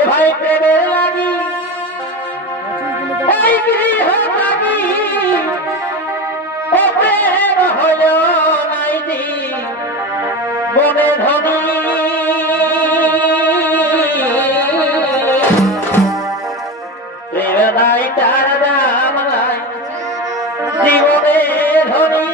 এ ভাই প্রেমের লাগি এই গৃহ লাগি ও প্রেম হইল নাই দি মনে ধনী প্রেম নাই তার দাম নাই জীবনে ধনী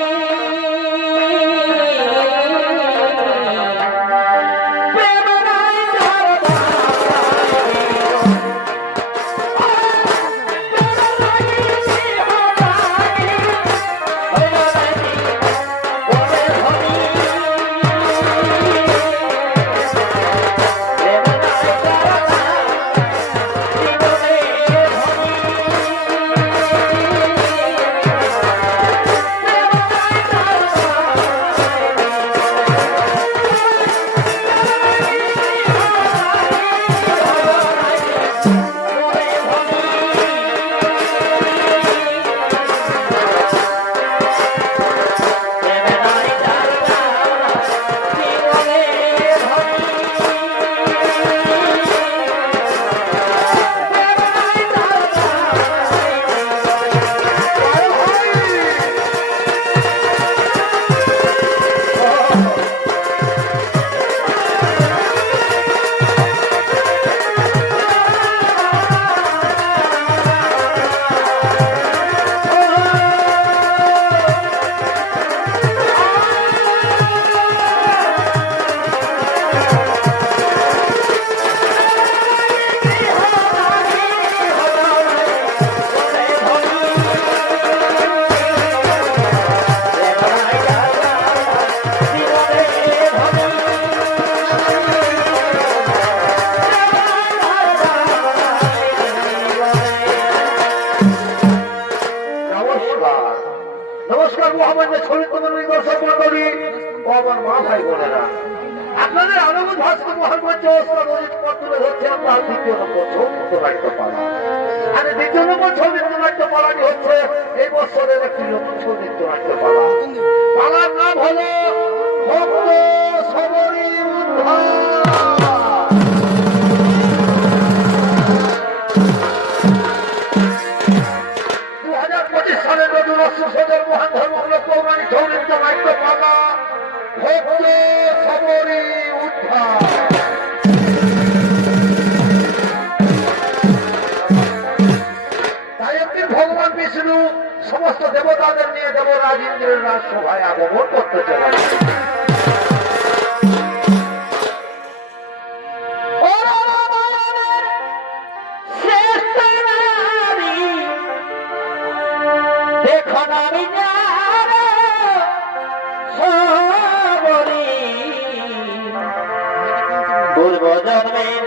নমস্কার মোহাম্মদ শরীর দর্শক মন্ডলী ও আমার মা ভাই বোনেরা, আপনাদের আনন্দ ভাস্কর মোহাম্মদ তুলে ধরছে আমরা দ্বিতীয় নম্বর ছৌ নৃত্য পালা। আর দ্বিতীয় নম্বর ছৌ নৃত্য পালাটি হচ্ছে এই বছরের একটি নতুন ছৌ নৃত্য পালা। পালার নাম হলো ভক্ত সবরী উদ্ধার। 2025 সালের নতুন অস্ত্রের মহান ধর্মমূলক পৌরাণিক ছৌ নৃত্য পালা ভক্ত সবরী উদ্ধার। তাই একদিন ভগবান বিষ্ণু সমস্ত দেবতাদের নিয়ে দেবরাজ ইন্দ্রের রাজসভায় আগমন করতে চলেছে। পূর্ব জন্মের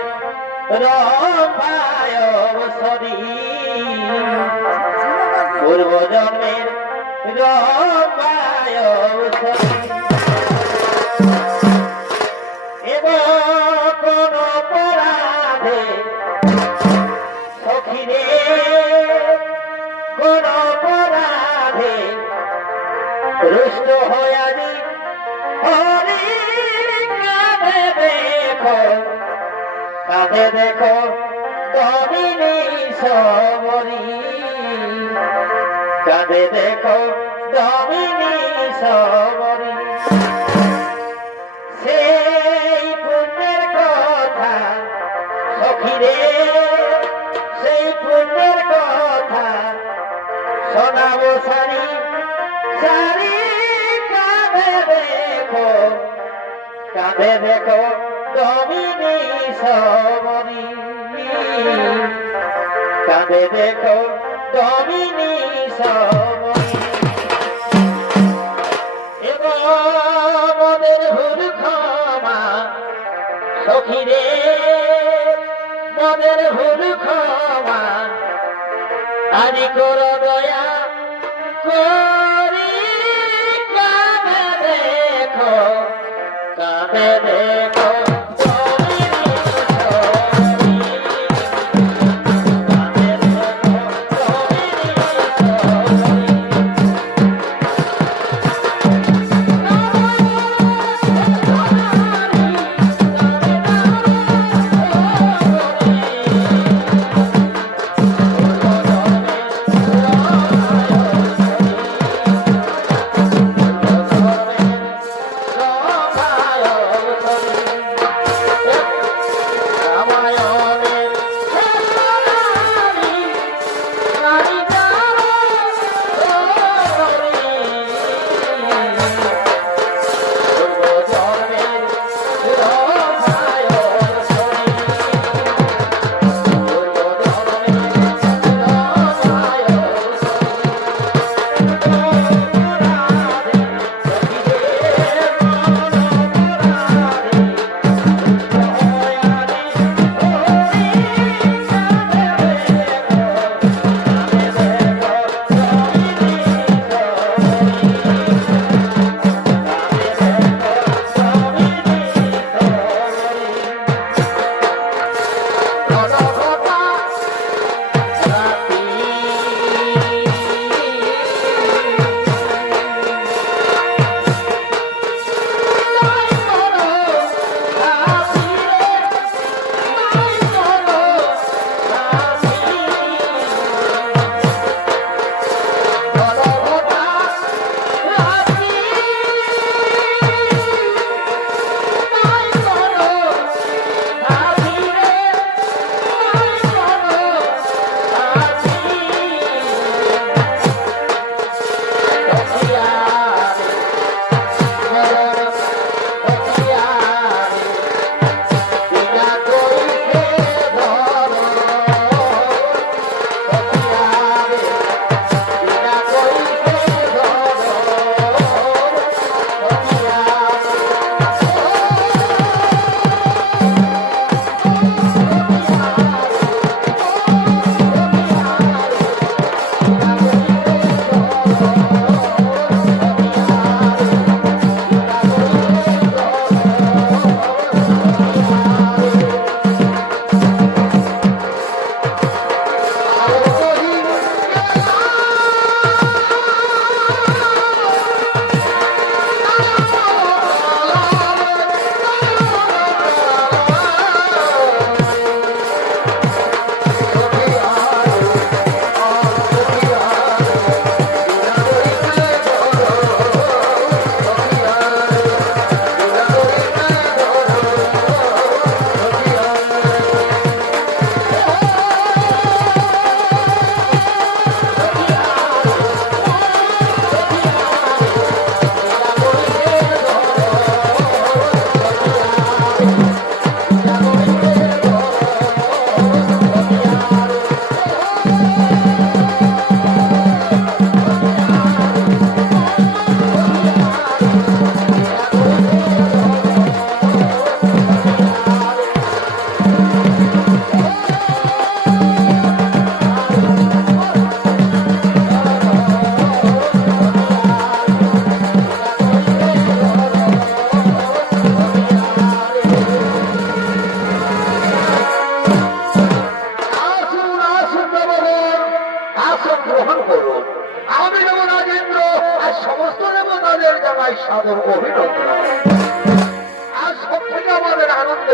রমায়বসরী, পূর্ব জন্মের রমায়বসরী এবং কোন অপরাধে সখিরে, কোন অপরাধে রুষ্ট হয়াদি হরি কাঁদে দেখো, কাঁদে দেখো দমিনী সবরী, কাঁদে দেখো দমিনী সবরী। সেই পুণ্যের কথা সখিরে, সেই পুণ্যের কথা শোনাবো সারি সারি, কাঁদে দেখো, কাঁদে দেখো দমিনী সবরী, কাঁদে দেখো দমিনী সবরী। এবং মনের ভুল ক্ষমা সখিরে, মনের ভুল ক্ষমা আদি কর দয়া করি, কাঁদে দেখো, কাঁদে দেখো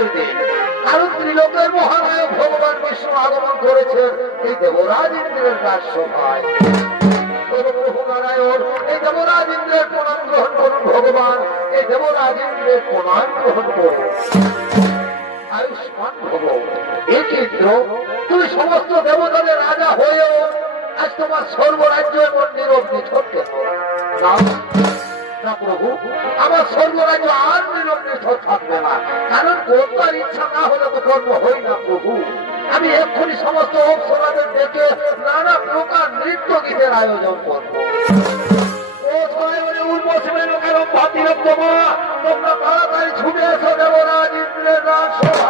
আজকের দিন, কারণ ত্রিলোকের মহানায়ক ভগবান বিষ্ণু আগমন করেছেন এই দেবরাজ ইন্দ্রের রাজসভায়। প্রভু নারায়ণ, এই দেবরাজ ইন্দ্রের প্রণাম গ্রহণ করুন। ভগবান, এই দেবরাজ ইন্দ্রের প্রণাম গ্রহণ করুন। আয়ুষ্মান ভব। এই ইন্দ্র, তুমি সমস্ত দেবতাদের রাজা হয়েও আজ তোমার সর্বরাজ্য এমন নীরব নিছক কেন? না প্রভু, আমার স্বর্গরাজ্য আর নীরব নিছক থাকবে না, কারণ কর্তার ইচ্ছা না হলে তো কর্ম হয় না প্রভু। আমি এক্ষুনি সমস্ত অপ্সরাদের ডেকে নানা প্রকার নৃত্য গীতের আয়োজন করবো। তোমরা তাড়াতাড়ি ছুটে এসো দেবরাজ ইন্দ্রের রাজসভা।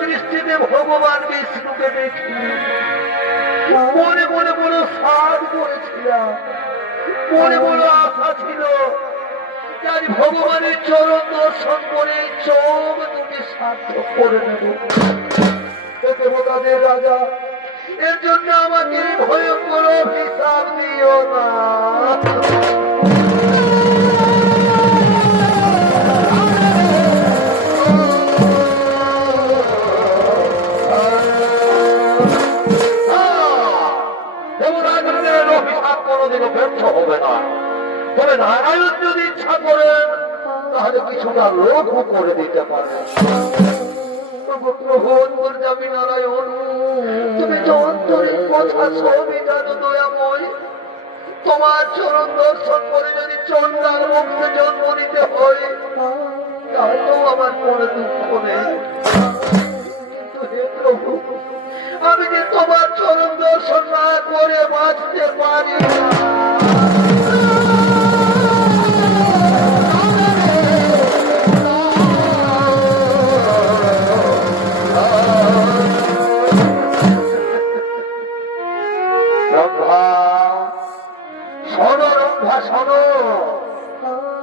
দৃষ্টিতে ভগবান বিষ্ণুকে দেখি মনে মনে বড় সাধ করেছিলাম, মনে বড় আশা ছিল যে ভগবানের চরণ দর্শন করে চোখ কি সাধ্য করে নেব। দেবতাদের রাজা, এর জন্য আমাকে ভয়ঙ্কর অভিশাপ দিও না। দেবরাজের অভিশাপ কোনোদিনও ব্যর্থ হবে না। তবে নারায়ণ যদি ইচ্ছা করেন তাহলে কিছুটা লোকও করে দিতে পারে। নারায়ণ, তুমি তো অন্তরের কথা সবই জানো দয়াময়। তোমার চরণ দর্শন করে যদি চন্ডাল মুক্তে জন্ম নিতে হয় তাহলেও আমার কোনো দুঃখ নেই। কিন্তু হে প্রভু, আমি যে তোমার চরণ দর্শন না করে বাঁচতে পারি না।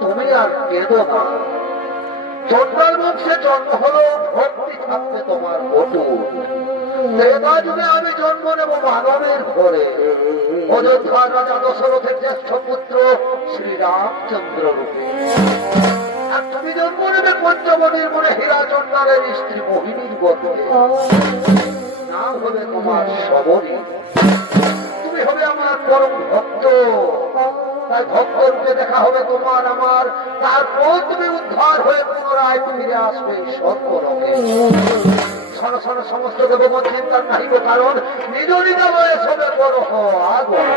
তুমি আর কেঁদো না। চন্ডাল বংশে জন্ম হলো, ভক্তি থাকবে তোমার অটুট। ত্রেতা যুগে আমি জন্ম নেব মানবের ঘরে, অযোধ্যার রাজা দশরথের জ্যেষ্ঠ পুত্র শ্রীরামচন্দ্র রূপে। আর তুমি জন্ম নেবে পঞ্চবটির মনে হীরা চন্ডালের স্ত্রী মোহিনীর গর্ভে। নাম হবে তোমার শবরী। তুমি হবে আমার পরম ভক্ত। তাই ভক্ত রূপে দেখা হবে তোমার আমার। তারপর তুমি উদ্ধার হয়ে পুনরায় ফিরে আসবে স্বর্গলোকে। শোনো শোনো, সমস্ত দেবগণ চিন্তার নাহিব কারণ, নিজ নিজ বয়স হবে বড় আগুন।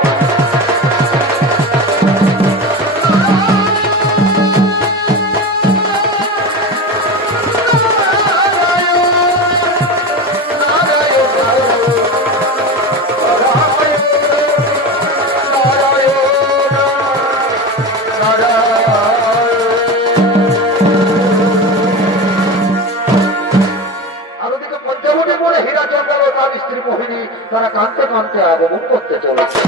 স্ত্রী মোহিনী তারা কাঁদতে কাঁদতে আগমন করতে চলেছে।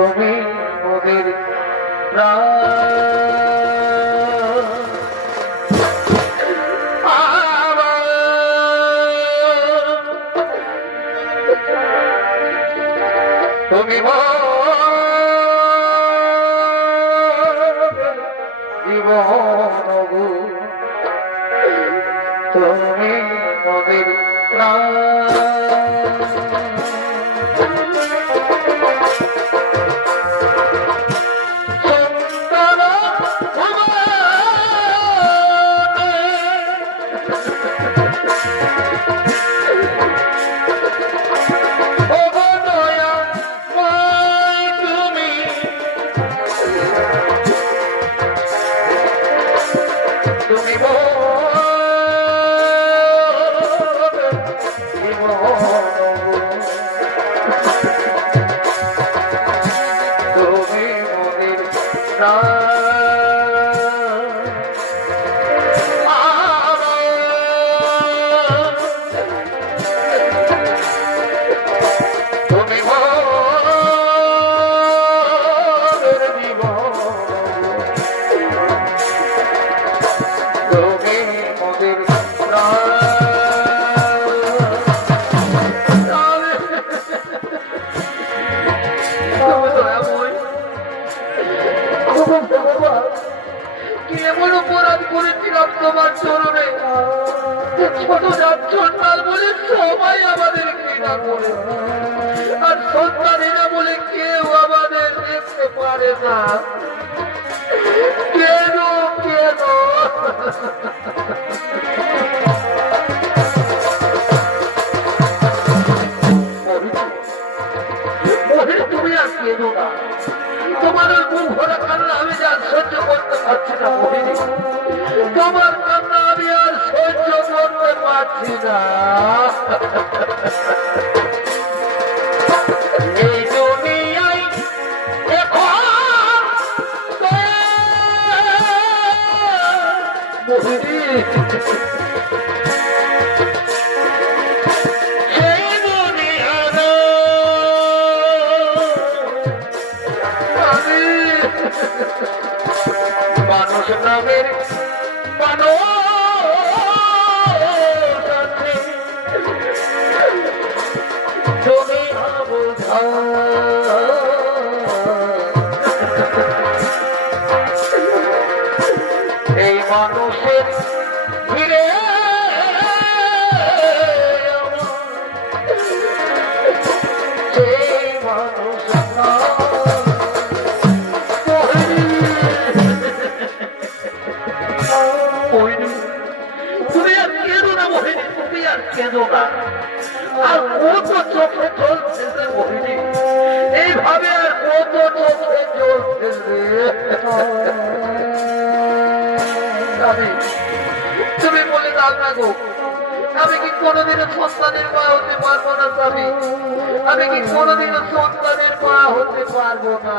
তুমি মোদের তুমি জীবন, তুমি মোদের প্রাণ। ছোট জাত সন্তান বলে সবাই আমাদের ঘৃণা করে, আর সন্তানেরা বলে কেউ আমাদের দেখতে পারে না। কেন কেন তুমি আর কেঁদো না, তোমার ওই মুখ ভরা কান্না আমি আর সহ্য করতে পারছি না মোহিনী, তোমার কান্না আমি আর সহ্য করতে পারছি না। এই দুনিয়ায় এখন মোহিনী মানুষ নামের মানুষ তুমি এই মানুষের ঘিরে সেই মানুষ তুমি আর কেঁদো না মোহিনী, তুমি আর কেঁদো না। আর কত চোখে জল ফেলবে মোহিনী, এইভাবে আর কত চোখে জল ফেলবে। তুমি বলে দাও না গো, আমি কি কোনোদিনও সন্তানের মা হতে পারবো না স্বামী, আমি কি কোনোদিনও সন্তানের মা হতে পারবো না।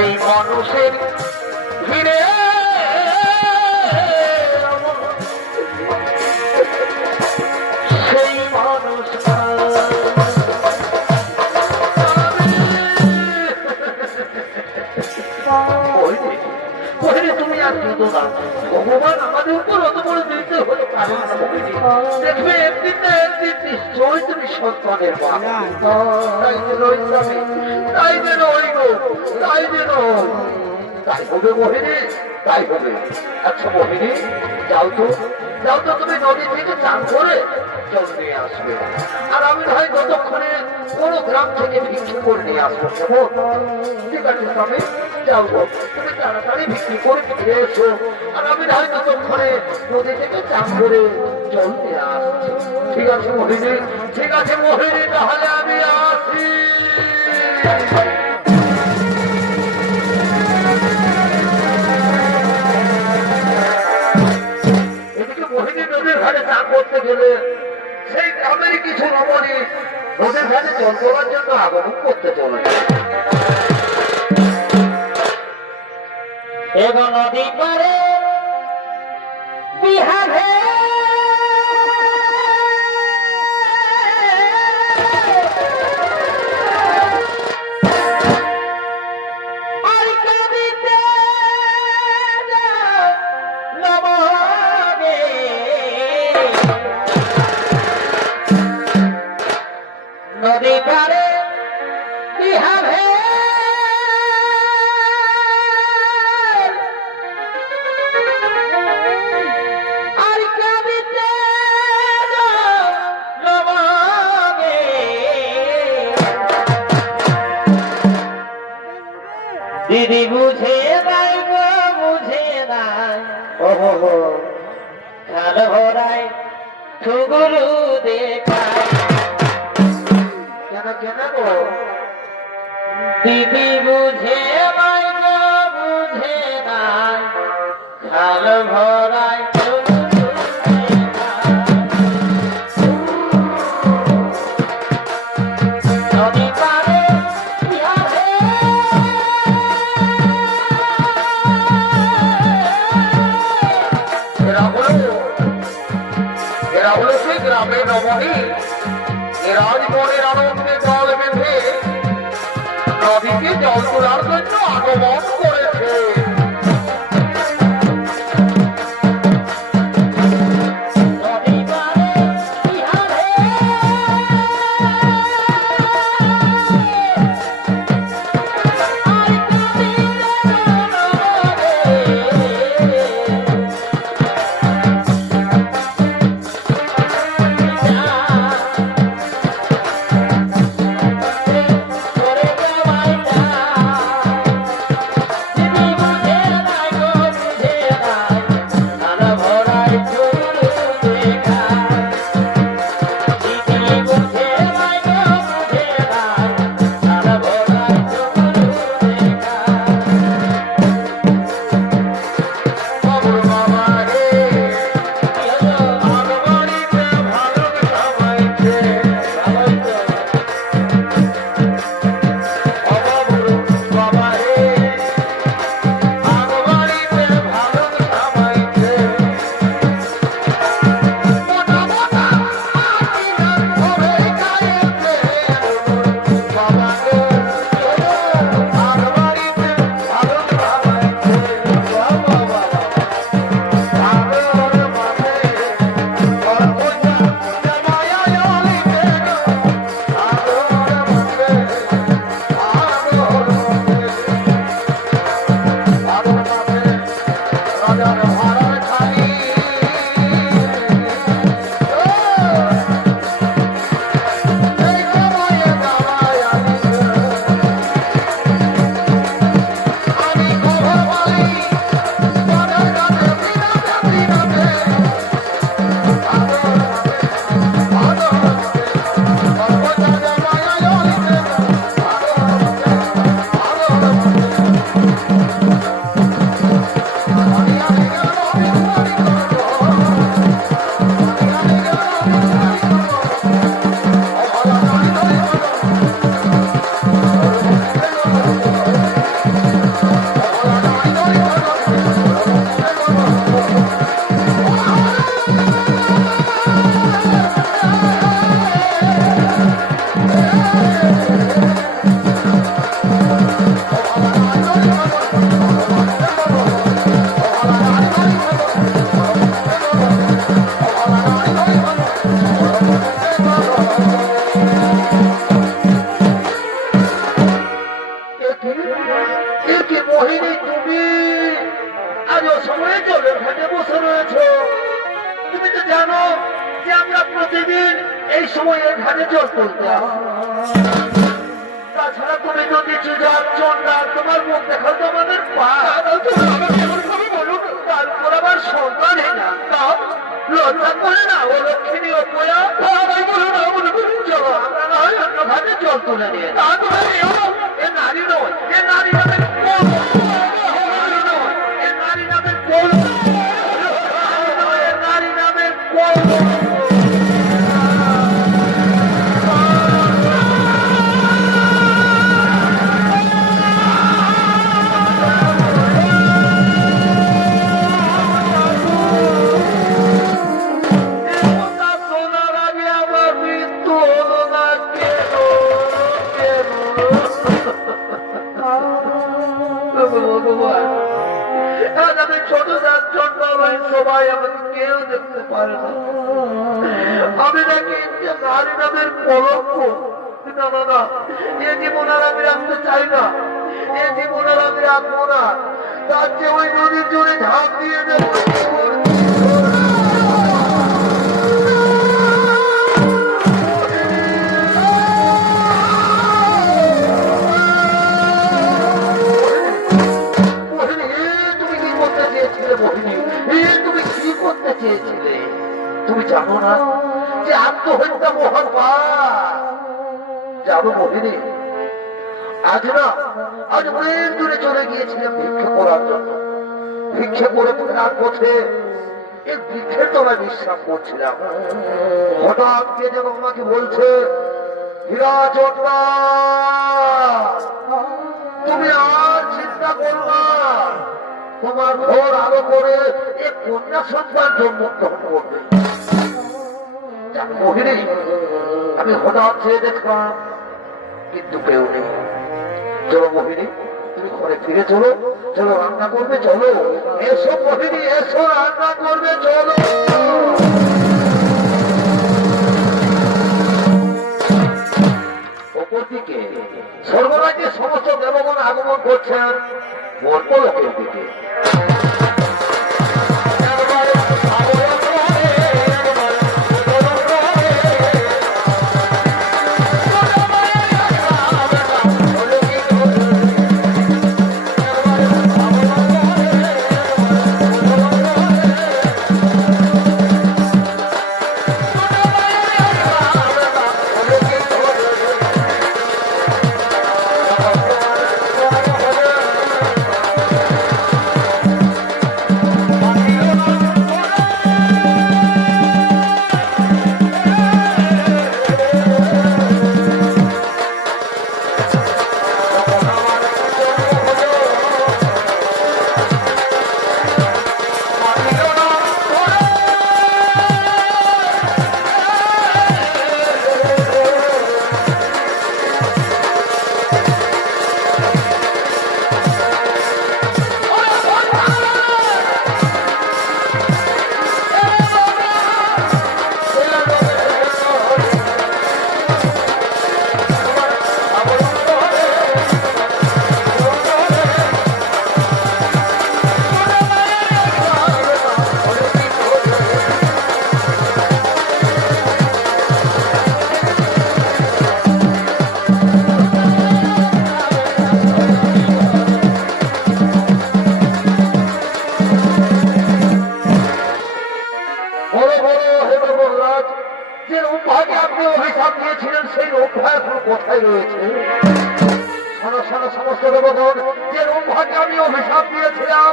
এই মানুষের ঘিরে সেই মানুষ তুমি আর কেঁদো না, ভগবান আমাদের উপর অত বড় দিতে হতে পারে না। দেখবে একদিন না একদিন নিশ্চয়ই তুমি সন্তানের মা। তাই যেন তাই যেন হইব, তাই যেন তাই হবে মোহিনী, তাই হবে। আচ্ছা মোহিনী, যাও তো তুমি নদী থেকে চান করে জল নিয়ে আসবে, আর আমি ভাই ততক্ষণে কোন গ্রাম থেকে ভিক্ষু করে নিয়ে আসবো। ঠিক আছে স্বামী, যাও তুমি তাড়াতাড়ি বিক্রি করে ফিরে এসো, আর আমি না হয় ততক্ষণে নদী থেকে চান করে জল নিয়ে আসছি। ঠিক আছে মোহিনী, ঠিক আছে মোহিনী, তাহলে আমি আসি। এদিকে মোহিনী নদীর ধারে চান করতে গেলে সেই গ্রামেরই কিছু রমণী নদীর ধারে জল তোলার জন্য আগমন করতে চলেছে। এবং নদী পারে বিহারে নদী পারে বিহারে দিদি বুঝে নাই গো বুঝে নাই কাল ভরাই ঠুগুরু দেখায়। কেন কেন গো দিদি বুঝে নাই গো বুঝে নাই খাল ভরায় নদী পারে বিহারে এরা হলো সেই গ্রামের রমণী রাজমনের আনন্দে জল বেঁধে নদীতে জল তোলার জন্য আগমন করেছে। নদী পারে বিহারে আর মোহিনী তুমি আজ অসময়ে জলের ঘাটে বসে রয়েছো। তুমি তো জানো যে আমরা প্রতিদিন এই সময়ে ঘাটে জল তুলতে আসি। তাছাড়া তুমি যদি চুজার চন্ডা তোমার মুখ দেখাও তো আমাদের তারপর আবার সন্তানই না লজ্জা করে না ও লক্ষ্মী অপয়া চলো আমরা না হয় অন্য ঘাটে জল তুলে নিয়ে এ নারী নয় এ নারী নামে ছোট জন্ম সবাই আমাকে কেউ দেখতে পারে না। আমি নাকি নারী নামের কলঙ্ক। না না না, এ জীবন আর আমি রাখতে চাই না, এ জীবন আর আমি রাখবো না। তার চেয়ে ওই নদীর জোরে ঝাঁপ দিয়ে দেবো। তুমি জানো না যে আত্মহত্যা মহান পাপ? জানো মোহিনী, আজ অনেক দূরে চলে গিয়েছিলাম ভিক্ষা করার জন্য। ভিক্ষা করে ফেরার পথে এই বৃক্ষের তলায় বিশ্রাম করছিলাম। হঠাৎ কে যেন আমাকে বলছে, হীরা চন্দ্রা, তুমি আর চিন্তা করো না, তোমার ঘর আলো করে এক কন্যা সন্তান জন্মগ্রহণ করবে। মোহিনী, আমি হঠাৎ চেয়ে দেখলাম কিন্তু কেউ নেই। চলো মোহিনী, তুমি ঘরে ফিরে চলো, চলো রান্না করবে, চলো এসো মোহিনী, এসো রান্না করবে, চলো। অপরদিকে স্বর্গরাজ্যের সমস্ত দেবগণ আগমন করছেন মর্তলোকের দিকে। সেই অভ্যাস এখন কোথায় রয়েছে? সমস্ত দেবগণ, যে রূপভাগে আমি অভিশাপ দিয়েছিলাম,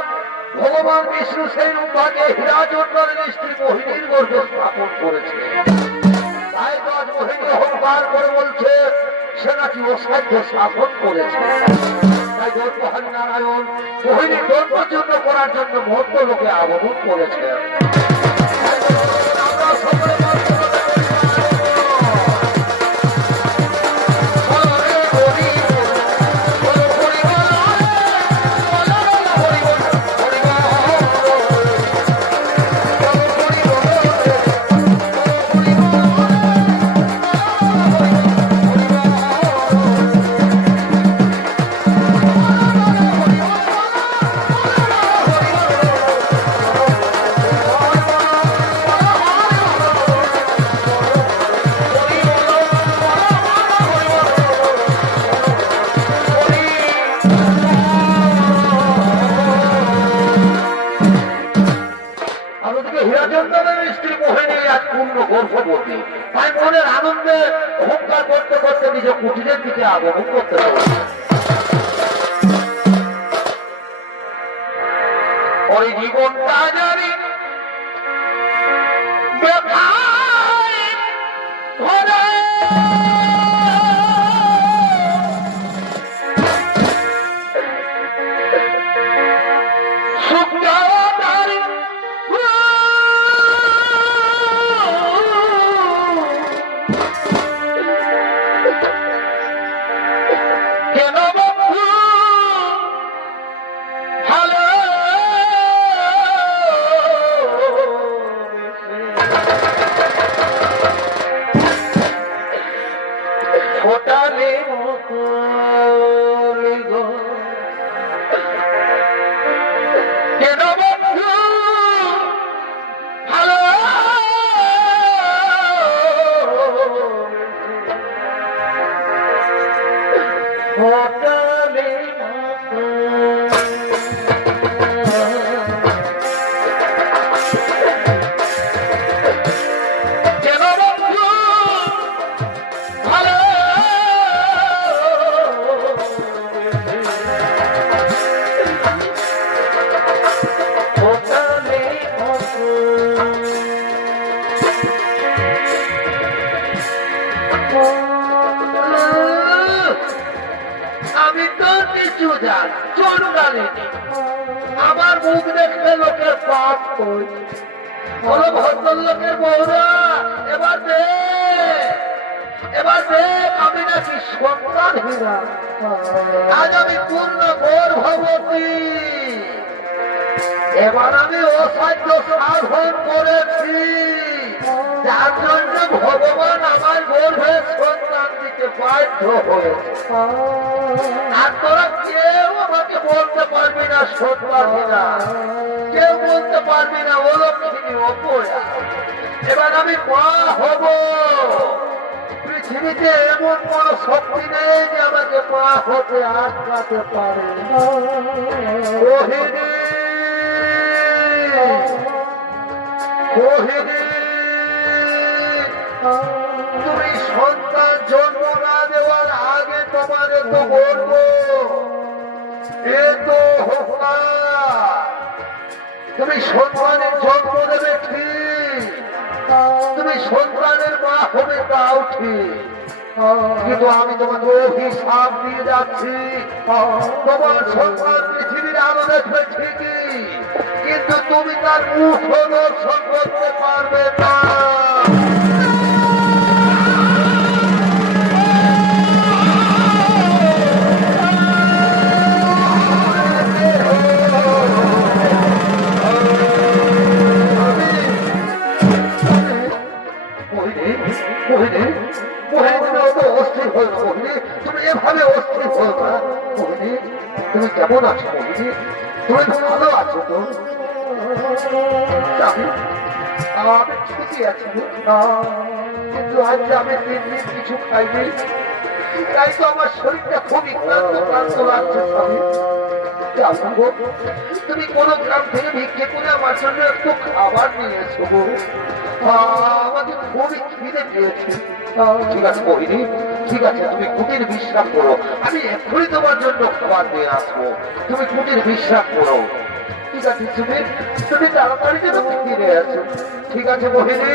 ভগবান বিষ্ণু সেই রূপভাগে হীরাচন্দ্রের স্ত্রী মোহিনীর গর্ভে স্থাপন করেছে। তাই তো আজ মোহিনী অহংকার করে বলছে সে নাকি অসাধ্য শাসন করেছে। তাই গর্ভহারী নারায়ণ মোহিনীর গর্ভযুদ্ধ করার জন্য মধ্য লোকে আগমন করেছে। আমরা সকলে গর্ভবতী। তাই মনের আনন্দে অহংকার করতে করতে নিজ কুটিরের দিকে আগমন করতে হবে। ওই জীবনটা জানি ফোটালে মতো বৌরা, এবার দেখ আমি নাকি সন্তানহীনা। আজ আমি পূর্ণ গর্ভবতী। এবার আমি অসাধ্য সাধন করেছি, যার জন্য ভগবান আমার গর্ভে সন্তান দিতে বাধ্য হয়েছে। আর তোরা কেউ আমাকে বলতে পারবি না সন্তানহীনা, কেউ বলতে পারবি না অলক্ষিণী অপয়া। এবার আমি মা হব। পৃথিবীতে এমন কোন শক্তি নেই যে আমাকে মা হতে আটকাতে পারে। রোহিণী, রোহিণী, তুমি সন্তান জন্ম না দেওয়ার আগে তোমার তো বলবো এ তো হোকা। তুমি সন্তানের জন্ম দেবে ঠিক, তুমি সন্তানের মা হবে তাও ঠিক, কিন্তু আমি তোমাকে অভিশাপ দিয়ে যাচ্ছি। তোমার সন্তান পৃথিবীর আলো দেখবে ঠিকই, কিন্তু তুমি তার মুখ দর্শন করতে পারবে না। তুমি এভাবে অস্থির হো না মোহিনী। তুমি কেমন আছো মোহিনী? তুমি ভালো আছো তো? আমি ঠিকই আছি, কিন্তু আজ আমি 3 দিন কিছু খাইনি, তাই তো আমার শরীরটা খুবই ক্লান্ত ক্লান্ত লাগছে। তুমি কোন গ্রাম থেকে ভিক্ষে করে আমার জন্য একটু খাবার নিয়ে এসো গো, আমাকে খুবই খিদে পেয়েছে। ঠিক আছে মোহিনী, ঠিক আছে, তুমি কুটির বিশ্রাম করো, আমি এক্ষুনি তোমার জন্য খাবার নিয়ে আসবো। তুমি কুটির বিশ্রাম করো, ঠিক আছে? তুমি তাড়াতাড়ি যেন ফিরে আসো। ঠিক আছে মোহিনী,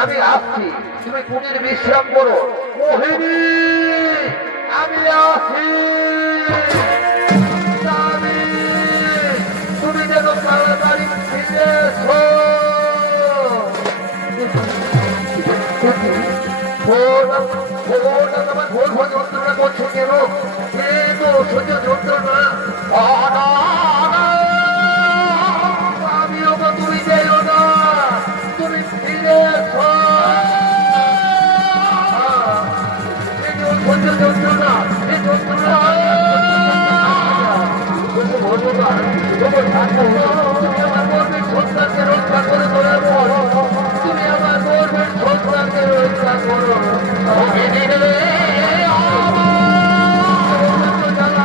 আমি আসছি, তুমি কুটির বিশ্রাম করো। মোহিনী, আমি আসি। তুমি যেন তাড়াতাড়ি ফিরে এসো। আমার গর্ভ যন্ত্রণা করছে কেন? সহ্য যন্ত্রণা। আমিও তো, তুমি যেও না, তুমি ফিরে এসো। সহ্য যন্ত্রণা, এই যন্ত্রণা তুমি আমার গর্বের সন্তানকে রক্ষা করে তোলার পর, তুমি আমার গর্বের সন্তানকে রক্ষা করো।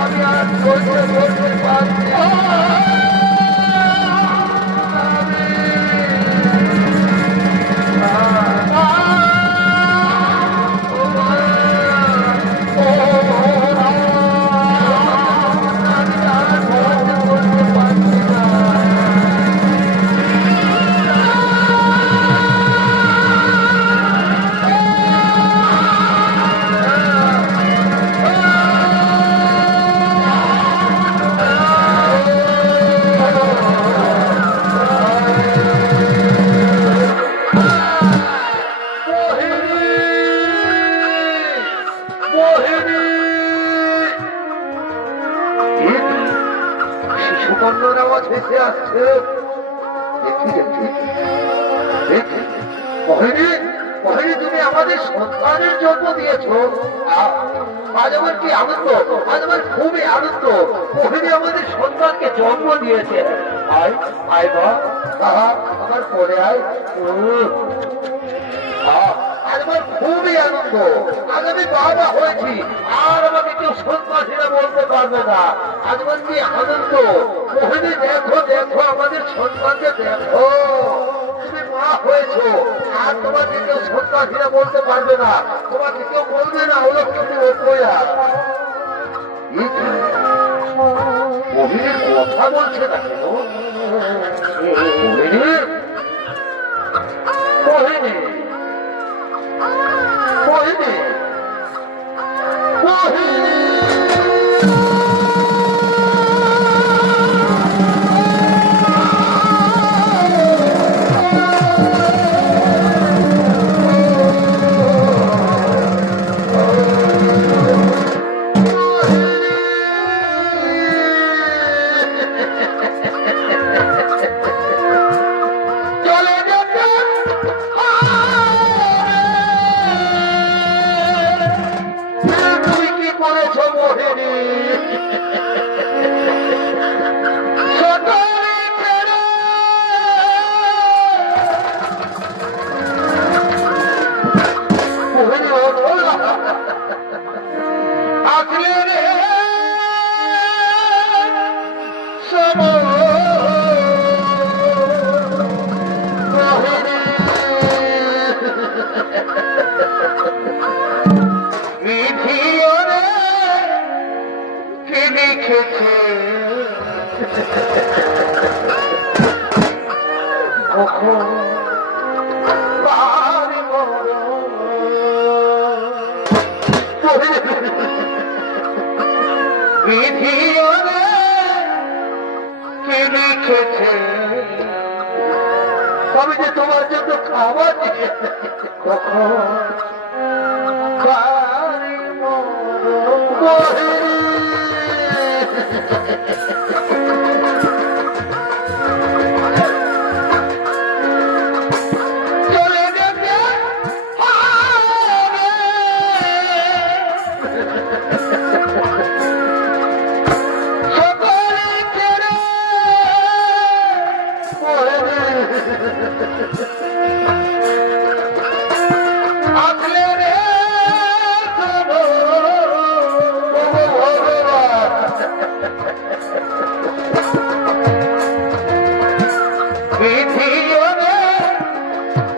আমি আর করতে পারছি। শিশুকন্যার আওয়াজ ভেসে আসছে। মোহিনী, তুমি আমাদের সন্তানের জন্ম দিয়েছো। আজ আমার কি আনন্দ, আজ আমার খুবই আনন্দ। মোহিনী আমাদের সন্তানকে জন্ম দিয়েছে। আয় আয় বা আমার পরে আয়। আজ আমার খুবই আনন্দ, আজ আমি বাবা হয়েছি, আর আমাকে কেউ সন্তানহীনা বলতে পারবে না। আজ আমার কি আনন্দ। মোহিনী, দেখো দেখো আমাদের সন্তানকে দেখো, তুমি মা হয়েছো, আর তোমাকে কেউ সন্তানহীনা বলতে পারবে না, তোমাকে কেউ বলবে না হলো তুমি অপয়া। মোহিনীর কথা বলছে না কেন? মোহিনী, মোহিনী, মোহিনী, মোহিনী। কখন বাড়ি বড় বিধিওরে কি লিখেছে আমি যে তোমার জন্য খাবার দিয়ে কখন বাড়ি বড় চলে যেতে হবে। সকলে ছেড়ে পড়বে। আসলে রে শোনো, ভগবান বিধিওরে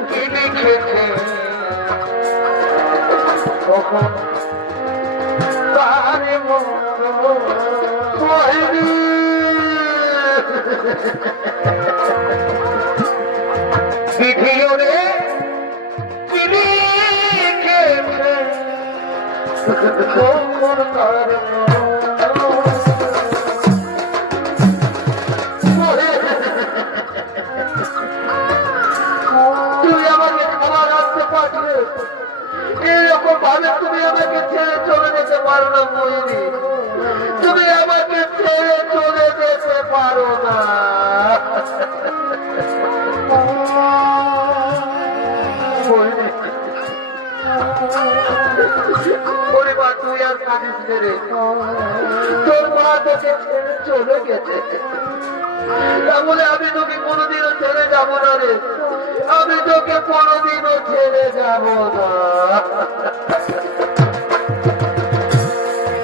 কি লিখেছে কখন বাড়ি বড় বিধিওরে কি লিখেছে কখন বাড়ি তুমি আমাকে খাবার রাখতে পারবে এরকম ভাবে তুমি আমাকে ছেড়ে চলে যেতে পারো না মোহিনী তুমি আমাকে ছেড়ে চলে যেতে পারো না মোহিনী পরিবার তুই আর কাঁদিস রে তোর মা তোকে ছেড়ে চলে গেছে তাহলে আমি তোকে কোনোদিনও ছেড়ে যাবো না রে আমি তোকে কোনোদিনও ছেড়ে যাবো না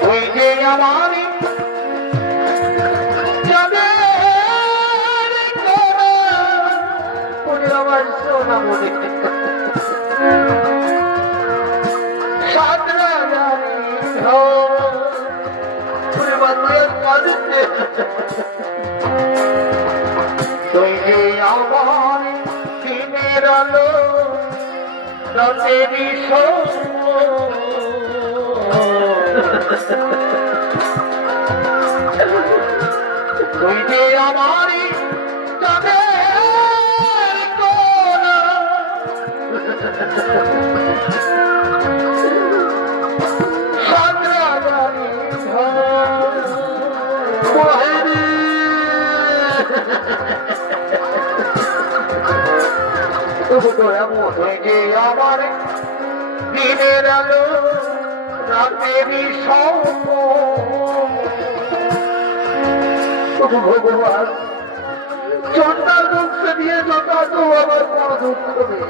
ওই যে আমারই যাবে আমার সোনা মনে সাতরা জানি কাঁদিস তুই যে আমার দিনের আলো রাতেরই তুই যে আমারই চাঁদের কোনা সাতরা জানি আমার দিনের আলো রাতেরই ভগবান চন্দ্রার মুখে দিয়ে যথা তো আমার বড় দুঃখ নেই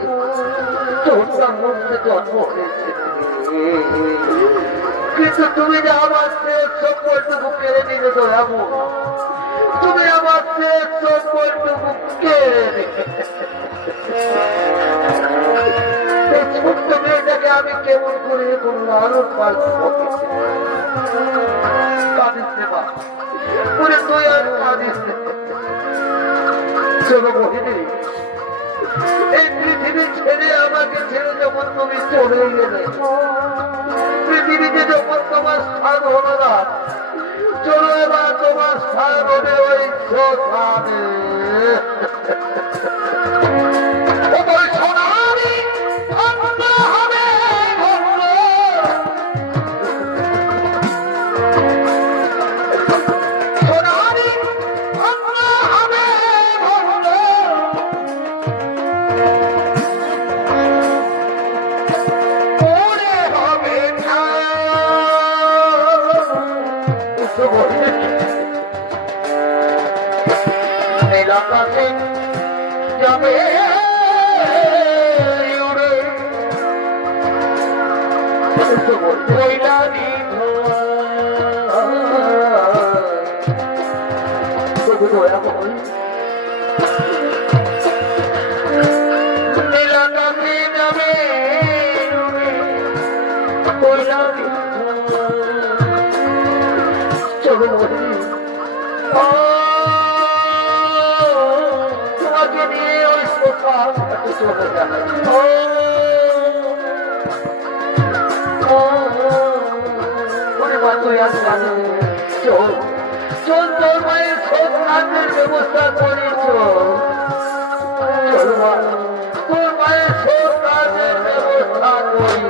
চন্দ্রার মুখে জন্ম হয়েছে কিন্তু তুমি যে আমার শেষ সম্পর্কটুকু কেড়ে নিলে তো এমন তুমি আমার শেষ সম্পর্কটুকু কেড়ে নিলে এই ছোট্ট মেয়েটাকে আমি কেমন করে কোন মানুষ পারবো কাঁদিস মা বলে তুই আর কাঁদিস চলো মোহিনী এই পৃথিবী ছেড়ে আমাকে ছেড়ে যখন তুমি চলে গেলে পৃথিবীতে যখন তোমার স্থান হলো না চলো এবার তোমার স্থান হবে ওই শ্মশানে আকাশে যাবে উড়ে কৈলানি নীলাকাশে যাবে কৈলানি চলো আমার কাছে চলে যায়। ওরে মা, তুই আজ কাঁদে চল, চল তোর মায়ের সব কাজের ব্যবস্থা করি, চল মা, তোর মায়ের সব কাজের ব্যবস্থা করি।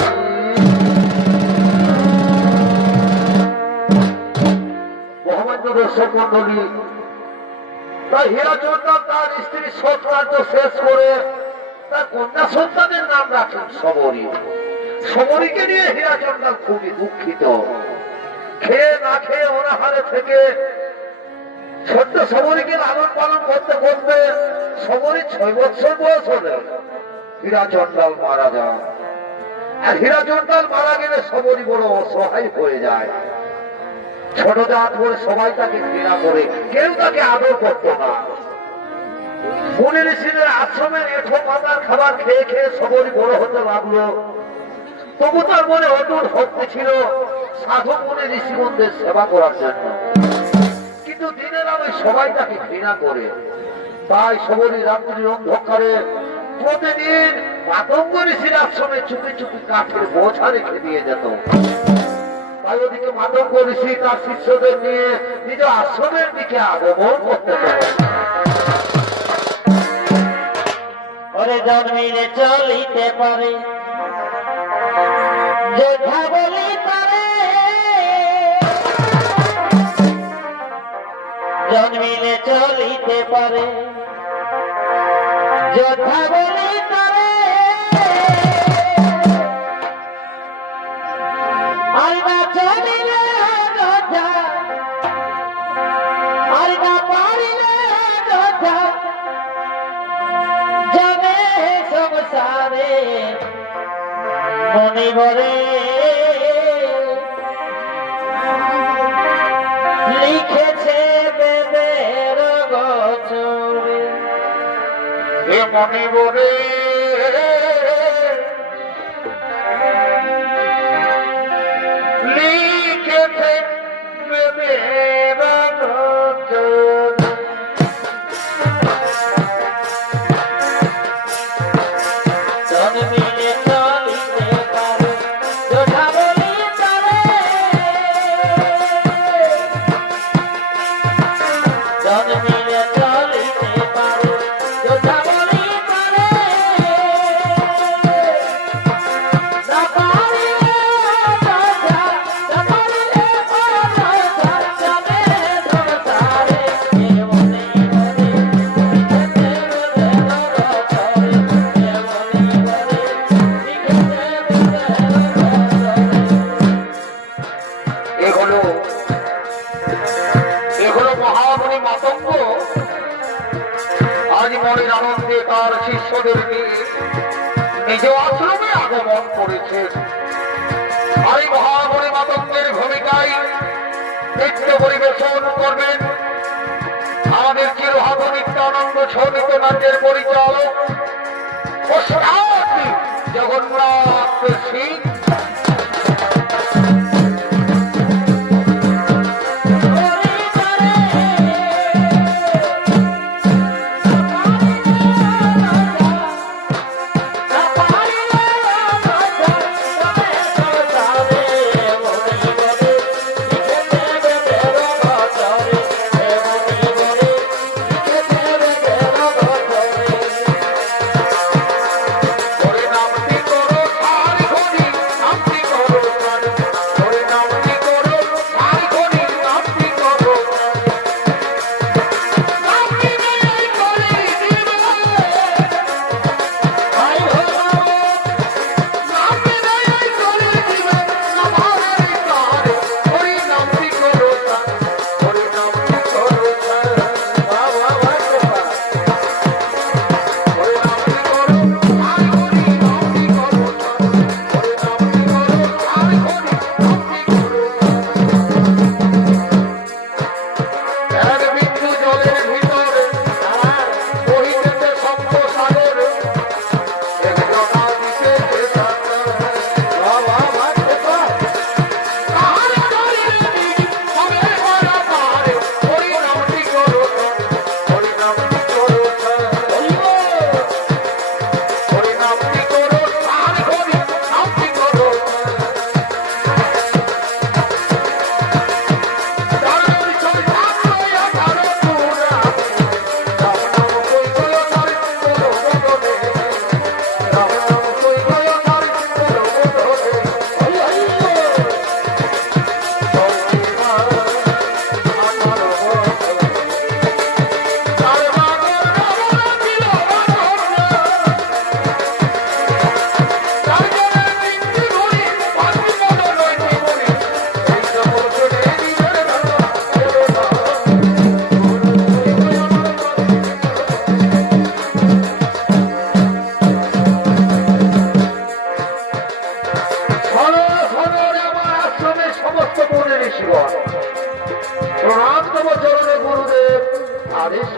মহামান্য দর্শক মন্ডলী, তাই হীরাচন্দ্র তার স্ত্রী সৎ কার্য শেষ করে তার কন্যা সন্তানের নাম রাখেন শবরী। শবরীকে নিয়ে হীরাচন্দ্র খুবই দুঃখিত। খেয়ে না খেয়ে অনাহারে থেকে ছোট্ট শবরীকে লালন পালন করতে করতে শবরী 6 বছর বয়স হলে হীরাচন্দ্র মারা যায়। আর হীরাচন্দ্র মারা গেলে শবরী বড় অসহায় হয়ে যায়। ছোট জাত বলে সবাই তাকে ঘৃণা করে, কেউ তাকে আদর করতো না। মুনি ঋষিদের আশ্রমের এঁঠো পাতার খাবার খেয়ে খেয়ে শবরী বড় হতে লাগলো। তবু তার মনে অটুট ভক্তি ছিল সাধু মুনি ঋষিগণদের সেবা করার জন্য। কিন্তু দিনের আলোয় সবাই তাকে ঘৃণা করে। তাই শবরী রাত্রির অন্ধকারে প্রতিদিন মাতঙ্গ ঋষির আশ্রমে চুপি চুপি কাঠের বোঝা রেখে দিয়ে যেত। তাই ওদিকে মাতঙ্গ ঋষি তার শিষ্যদের নিয়ে নিজ আশ্রমের দিকে আগমন করতে পারে। ওরে জন্মিলে চলিতে পারে, যোদ্ধা বলি পারে, জন্মিলে চলিতে পারে, যোদ্ধা বলি পারে, আর না চলিলে যোদ্ধা, আর না পারিলে যোদ্ধা, জানে সংসারে মনিবরে লিখেছে বেদের গোচরে। হে মণিবরে লিখেছে বেদের গোচরে। জন্মিলে চলিতে পারে, যোদ্ধা বলি পারে, জন্মিলে চলিতে পারে, যোদ্ধা বলি পারে, না পারিলে যোদ্ধা, না পারিলে যোদ্ধা, জানে সংসারে মনে মনে লিখেছে বেদের গোচরে। এগুলো মহামণি মাতঙ্গ আজ মনের আনন্দে তার শিষ্যদের নিয়ে নিজ আশ্রমে আগমন করেছে। আর এই মহামণি মাতঙ্গের ভূমিকায় নৃত্য পরিবেশন করবেন আমাদের চিরহাত নিত্যানন্দ ছবিত নাচের পরিচালক ও সাথী জগন্নাথ সিং।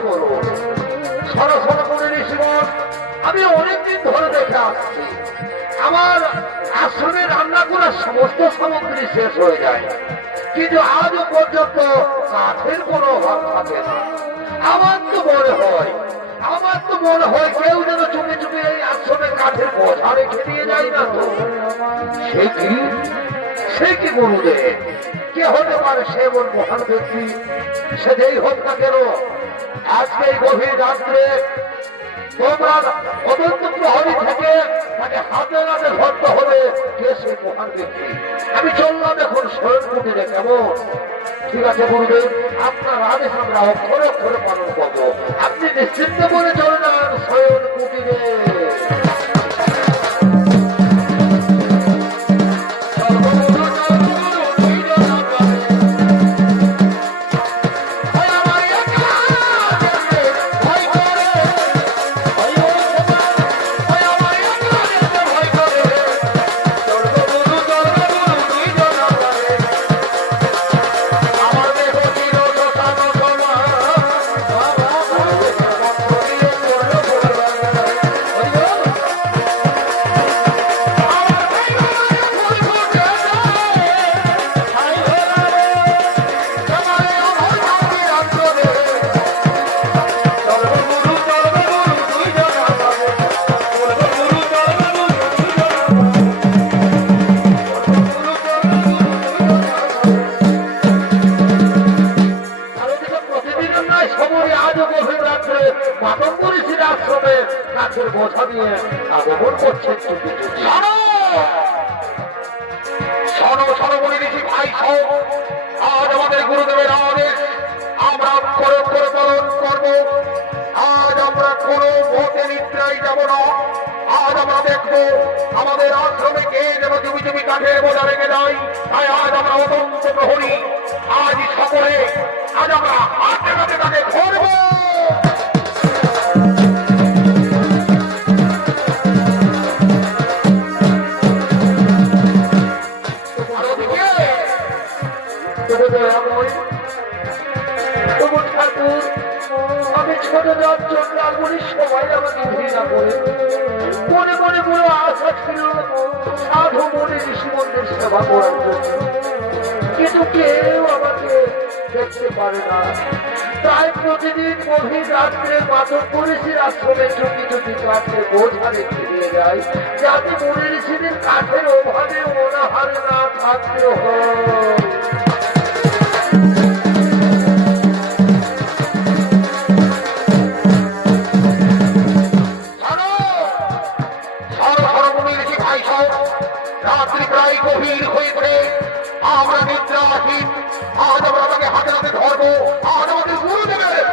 করুন। সরাসরি করে ঋষিগণ, আমি অনেকদিন ধরে দেখে আসছি আমার আশ্রমে রান্না করার সমস্ত সামগ্রী শেষ হয়ে যায়, কিন্তু আজও পর্যন্ত কাঠের কোনো অভাব থাকে না। আমার তো মনে হয় কেউ যেন চুপে চুপে এই আশ্রমে কাঠের বোঝা রেখে দিয়ে যায় না তো। সে কি গুরুদেব, কে হতে পারে সে এমন মহান ব্যক্তি? সে যেই হোক না কেন, আজকে এই গভীর রাত্রে তোমরা অনন্ত প্রহরী থেকে তাকে হাতে হাতে ধরতে হবে কে সে মহান ব্যক্তি। আমি চললাম এখন শয়ন কুটিরে, কেমন? ঠিক আছে গুরুদেব, আপনার আদেশ আমরা অক্ষরে অক্ষরে পালন করবো। আপনি নিশ্চিন্ত করে চলে যান শয়ন কুটিরে। বোঝা দিয়ে আগমন করছেন। আজ আমাদের গুরুদেবের আদেশ আমরা করে পালন করব। আজ আমরা কোনো ভোটে নিদ্রায় যাব না। আজ আমরা দেখবো আমাদের আশ্রমে কে যেন চুপি চুপি কাঠের বোঝা রেখে যায়। তাই আজ আমরা অত্যন্ত প্রহরী, আজ সকলে আজ আমরা হাতে হাতে তাকে ধরবো। আমি ছোট সবাই আমাকে ঘৃণা করে মনে মনে বড় আশা ছিল সাধু মনে ঋষিমন্দির সেবা করার জন্য, কিন্তু কেউ আমাকে দেখতে পারে না। তাই প্রতিদিন গভীর রাত্রে মাতক করেছি আশ্রমে চুপি চুপি কাঠের বোঝা রেখে দিয়ে যায়, যাতে মনে ঋষিদের কাঠের অভাবে অনাহারে না থাকতে হয়। রাত্রি প্রায় গভীর হয়েছে, আমরা নিদ্রাহীন। আজ আমরা তাকে হাতে হাতে ধরবো। আজ আমাদের গুরুদেবের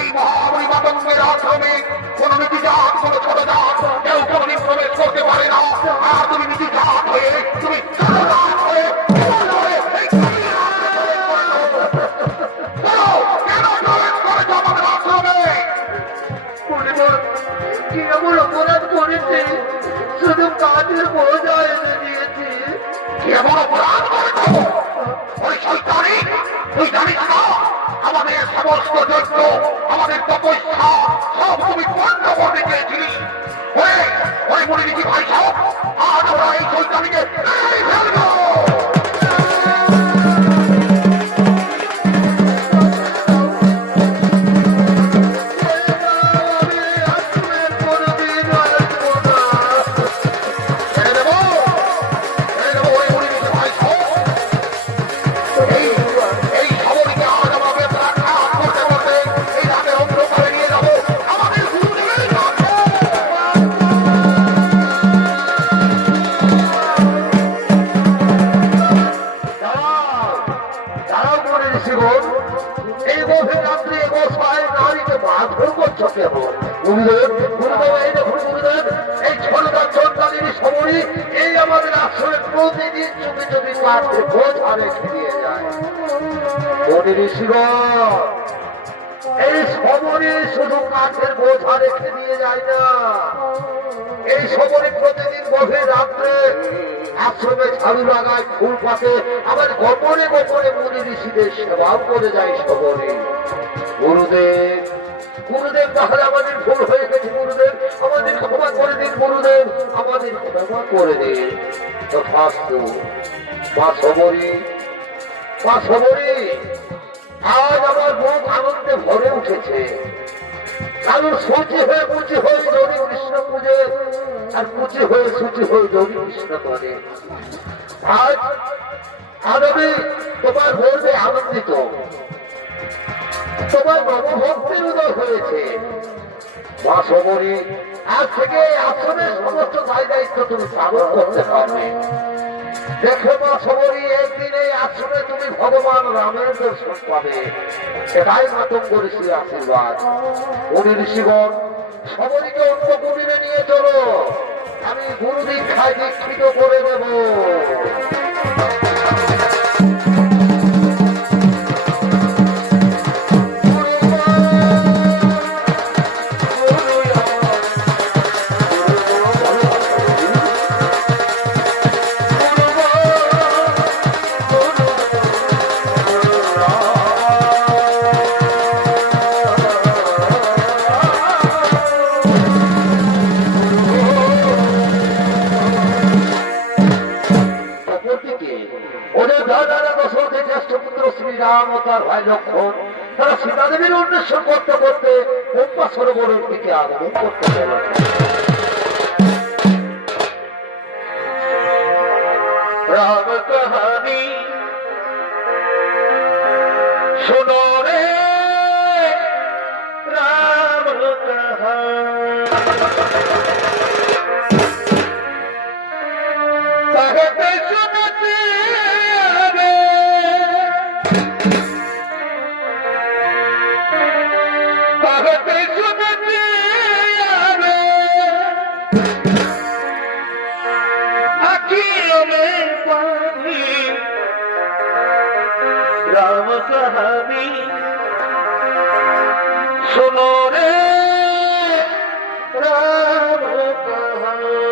এই মহাবলী মাতঙ্গের আশ্রমে কোন নীতি জাত, কোন ছোট জাত কেউ কোনদিন প্রবেশ করতে পারে না। আর তুমি নীতি জাত হয়ে, তুমি ছোট জাত হয়ে কেন প্রবেশ করেছ আমাদের আশ্রমে? কি এমন অপরাধ করেছে? শুধু কাঠের বোঝা এনে দিয়েছি। কি এমন অপরাধ করেছ? ওই শৈতানি, তুই জানিস না আমাদের সমস্ত যজ্ঞ, আমাদের তপস্যা সব তুমি বন্ধ করতে চেয়েছিলি। ওই মনে নিচ্ছি ভাই সব, আজ আমরা এই সুলতানকে এই ফেলবো। এই গভীর রাত্রে গোসাই নারীকে মারধর করছো কেন? গুরুদেব, গুরুদেব, এই দেখুন গুরুদেব, এই ছোটদার সন্তানের সময় এই আমাদের আশ্রমে প্রতিদিন চুপি চুপি কাঠে বোঝা রেখে দিয়ে যায়। মনে ঋষিগণ, এই সমরে শুধু কাঠের বোঝা রেখে দিয়ে যায় না, এই সমরে প্রতিদিন গভীর রাত্রে আশ্রমে ঝাড়ু লাগায়, ফুল পাতে, আবার গোপনে গোপনে মুনি ঋষিদের সেবাও করে যায় সবরে। গুরুদেব, গুরুদেব, তাহলে আমাদের ভুল হয়ে গেছে গুরুদেব, আমাদের ক্ষমা করে দিন গুরুদেব, আমাদের ক্ষমা করে দিন। তথাস্তু। মা সবরী, মা সবরী, আজ আমার বুক আনন্দে ভরে উঠেছে। কারণ সূচি হয়ে পুচি হয়ে যদি কৃষ্ণ পুজে, আর পুচি হয়ে সূচি হয়ে যদি কৃষ্ণ করে। আজ আমি তোমার বলতে আনন্দিত, তোমার নবভক্তির উদয় হয়েছে। মা সবরী, আজ থেকে আশ্রমের সমস্ত দায় দায়িত্ব তুমি পালন করতে পারবে। দেখো মা সবরী, একদিন এই আশ্রমে তুমি ভগবান রামের দর্শন পাবে, সেটাই মাতঙ্গ ঋষির আশীর্বাদ। মুনি ঋষিগণ, সবরীকে অন্য কুটিরে নিয়ে চলো, আমি গুরু দীক্ষায় দীক্ষিত করে দেব। শ্রীরাম ও তার ভাই লক্ষ্মণ তারা সীতাদেবীর অন্বেষণ করতে করতে পম্পা সরোবরের দিকে আগমন করতে গেল। রাম কাহানি শোনো রে, রাম কাহানি कहते सुनते आगे, कहते सुनते आगे, अखियों में पानी, राम कहानी सुनो रे, राम कहानी।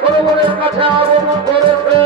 সরোবরের কাছে আগমন করেছে।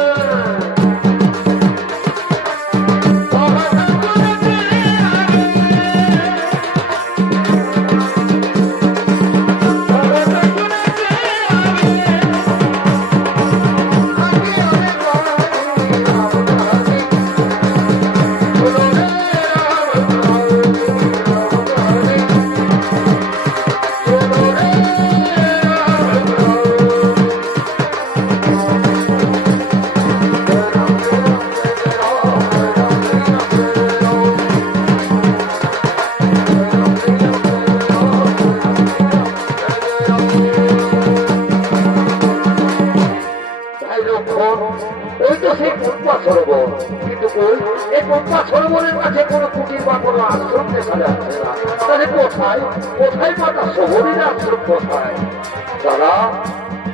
পদ্মা সরোবরের কাছে কোনো কুটির বা কোনো আশ্রম দেখা যাচ্ছে না। তাহলে কোথায় কোথায় মাতা শহরের আশ্রম কোথায়? দাদা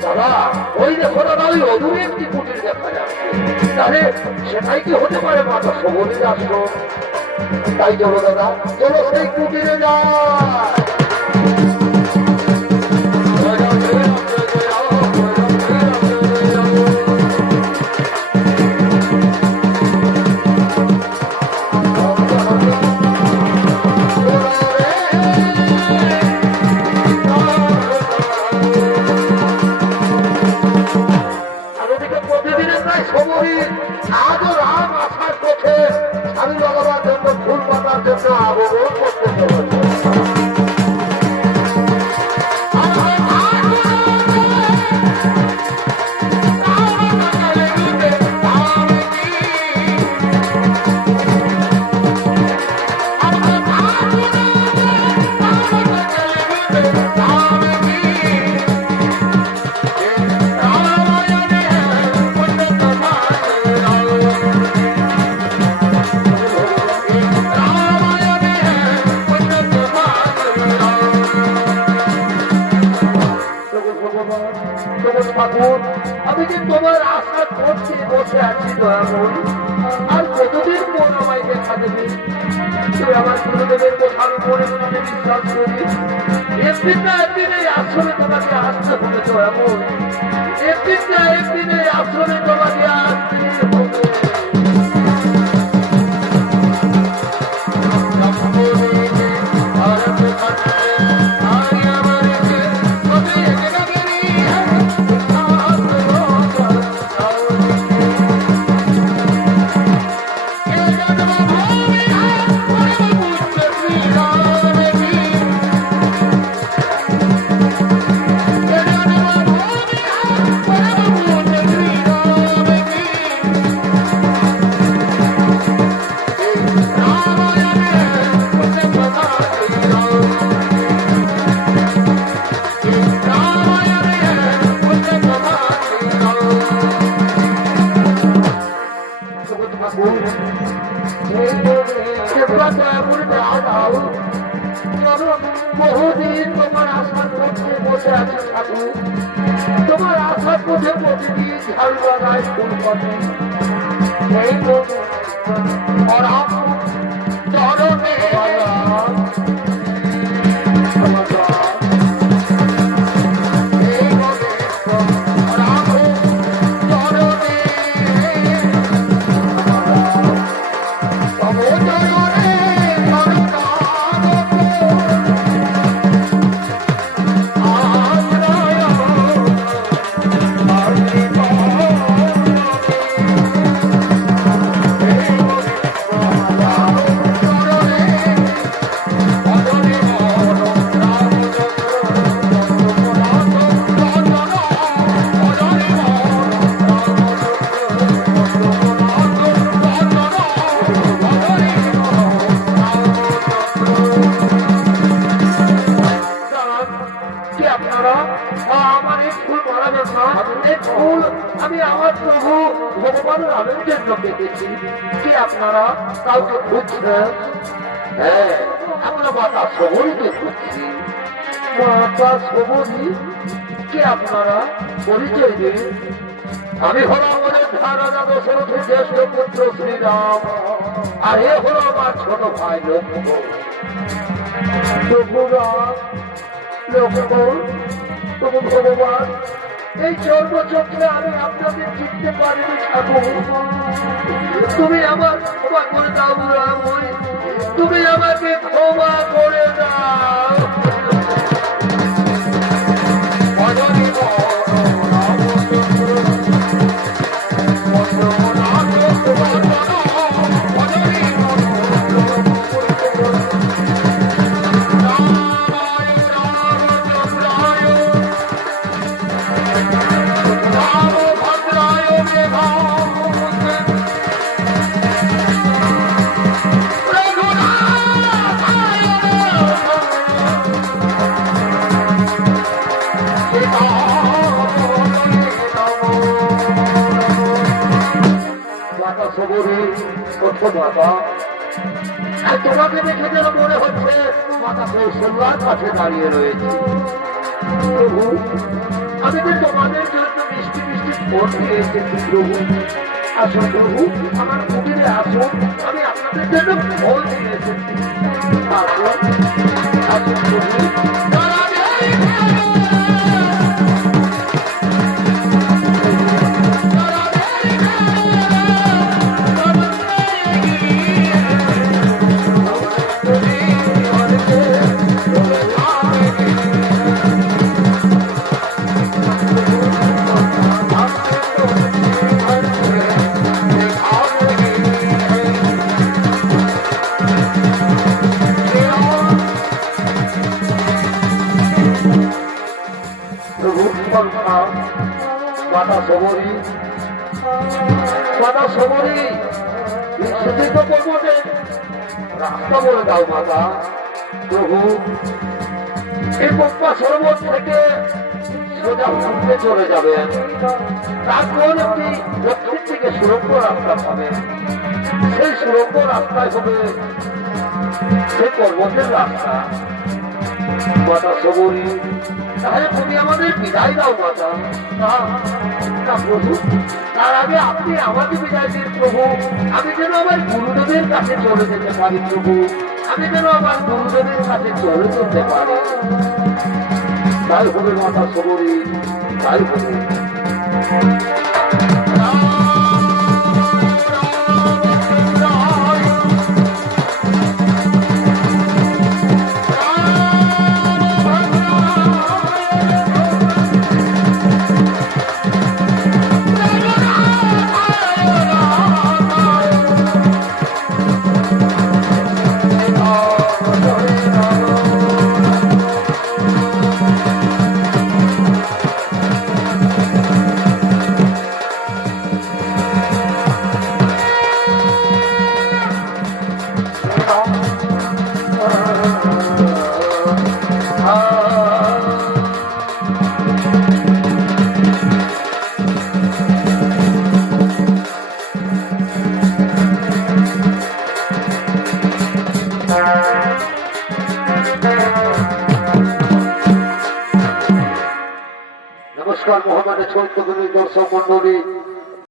দাদা, ওই দেখো দাদা, ওই অদূরে একটি কুটির দেখা যাচ্ছে। তাহলে সেটাই কি হতে পারে মাতা শহরের আশ্রম? তাই চলো দাদা, চলো সেই কুটিরে যায়। আজও রাম আসার পথে আমি লাগাবার জন্য ফুল পাতার জন্য আবরণ করতে চলেছে। আমি যে তোমার আশা করছি বসে আছি দয়াময়ী, আর কতদিন পর আমায় দেখা দেবে? তুমি আমার গুরুদেবের কথা আমি মনে মনে বিশ্বাস করি। একদিন না একদিন এই আশ্রমে তোমাকে আসতে হবে দয়াময়ী, একদিন না একদিন এই আশ্রমে তোমাকে আসতে হবে। বহুদিন তোমার আশার পথে বসে আছে ঠাকুর, তোমার আশার পথে প্রতিদিন ঝাড়ু লাগায় ফুল পথে। এই চরণে আমি আমার প্রভু ভগবানের আলোর জন্য পেতেছি। কি আপনারা কাউকে খুঁজছেন? হ্যাঁ, আমরা মাতা শবরীকে খুঁজছি। মাতা শবরী? কি আপনারা পরিচয় দিন। আমি হলো আমাদের রাজা দশরথের জ্যেষ্ঠ পুত্র শ্রীরাম, আর এ হলো আমার ছোট ভাই লক্ষ্মণ। লক্ষ্মণ, প্রভু ভগবান, এই জন্মচক্রে আমি আপনাদের চিনতে পারিনি ঠাকুর। তুমি আমার ক্ষমা করে দাও রামই, তুমি আমাকে ক্ষমা করে দাও। মাতা, আর তোমাকে দেখে যেন মনে হচ্ছে মাতা কৌশল্যার কাছে দাঁড়িয়ে রয়েছে। প্রভু, আমি যে তোমাদের জন্য মিষ্টি মিষ্টি ফল নিয়ে এসেছি প্রভু। আসুন প্রভু, আমার কুটিরে আসুন, আমি আপনাদের জন্য ফল নিয়ে এসেছি। আসুন, আসুন প্রভু। মাতা সমরি, মাতা সমরি, সেটি তো পর্বতে রাস্তা বলে দাও মাতা। প্রভু, এই পম্পা সরোবর থেকে সোজা ঘুরতে চলে যাবেন, তারপর আপনি দক্ষিণ থেকে সুরঙ্গ রাস্তা পাবেন। সেই সুরঙ্গ রাস্তায় হবে সেই পর্বতের রাস্তা। মাতা সমরি, তাহলে তুমি আমাদের বিদায় দাও মাতা। না প্রভু, তার আগে আপনি আমাকে বিদায় দিন প্রভু। আমি যেন আমার গুরুদেবের কাছে চলে যেতে পারি প্রভু, আমি যেন আমার গুরুদেবের কাছে চলে যেতে পারি। তাই হবে মাতা সমরি, তাই হবে। নমস্কার মহামান্য চৈত্য দর্শক মন্ডলী।